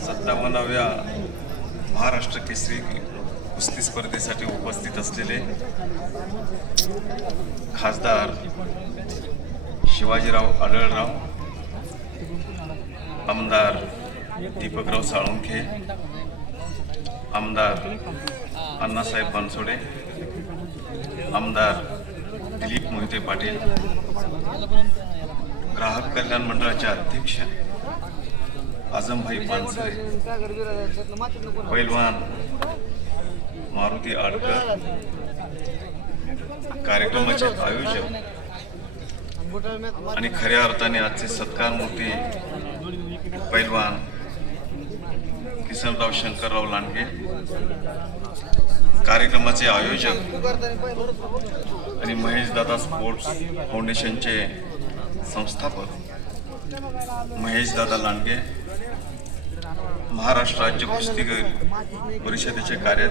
सत्तावन्नाव्या महाराष्ट्र केसरी कुस्ती स्पर्धेसाठी उपस्थित असलेले खासदार शिवाजीराव आढळराव आमदार दीपकराव साळुंखे आमदार अण्णासाहेब बनसोडे आमदार दिलीप मोहिते पाटील ग्राहक कल्याण मंडळाचे अध्यक्ष आजमभाई पानसरे पैलवान मारुती आडकर कार्यक्रमाचे आयोजक आणि खऱ्या अर्थाने आजचे सत्कार मूर्ती पैलवान किसनराव शंकरराव लांडगे कार्यक्रमाचे आयोजक आणि महेश दादा स्पोर्ट्स फाउंडेशनचे संस्थापक महेशदादा लांडगे महाराष्ट्र राज्य कुस्तीगीर परिषदेचे कार्य